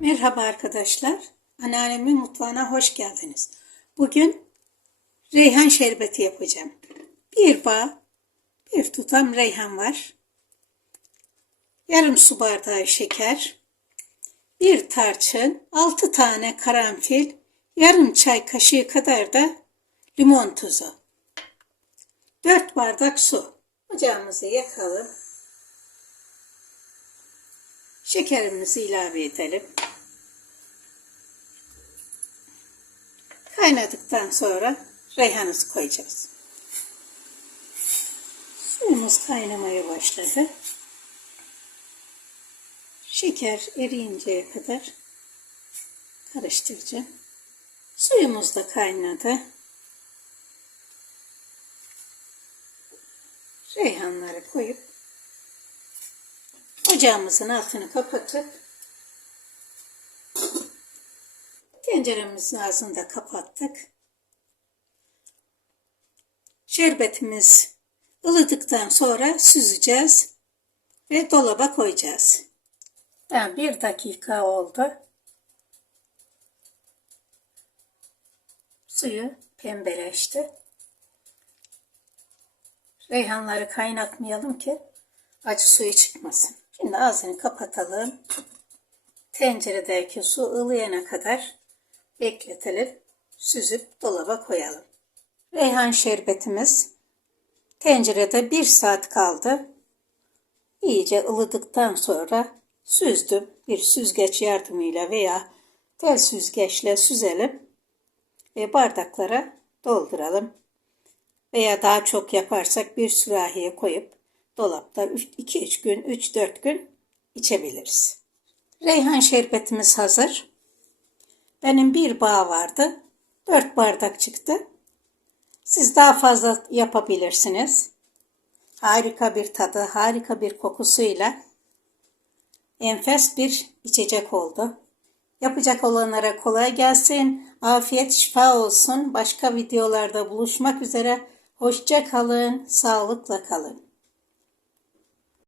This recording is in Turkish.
Merhaba arkadaşlar. Anneannemin mutfağına hoş geldiniz. Bugün reyhan şerbeti yapacağım. Bir bağ, bir tutam reyhan var. Yarım su bardağı şeker, bir tarçın, altı tane karanfil, yarım çay kaşığı kadar da limon tuzu. Dört bardak su. Ocağımızı yakalım. Şekerimizi ilave edelim. Kaynadıktan sonra reyhanımızı koyacağız. Suyumuz kaynamaya başladı. Şeker eriyinceye kadar karıştıracağım. Suyumuz da kaynadı. Reyhanları koyup ocağımızın altını kapatıp tenceremizin ağzını da kapattık. Şerbetimiz ılıdıktan sonra süzeceğiz ve dolaba koyacağız. Tamam bir dakika oldu. Suyu pembeleşti. Reyhanları kaynatmayalım ki acı suyu çıkmasın. Şimdi ağzını kapatalım. Tenceredeki su ılıyana kadar bekletelim. Süzüp dolaba koyalım. Reyhan şerbetimiz tencerede bir saat kaldı. İyice ılıdıktan sonra süzdüm. Bir süzgeç yardımıyla veya tel süzgeçle süzelim ve bardaklara dolduralım. Veya daha çok yaparsak bir sürahiye koyup dolapta 2-3 gün, 3-4 gün içebiliriz. Reyhan şerbetimiz hazır. Benim bir bağ vardı. 4 bardak çıktı. Siz daha fazla yapabilirsiniz. Harika bir tadı, harika bir kokusuyla enfes bir içecek oldu. Yapacak olanlara kolay gelsin. Afiyet şifa olsun. Başka videolarda buluşmak üzere. Hoşça kalın, sağlıkla kalın.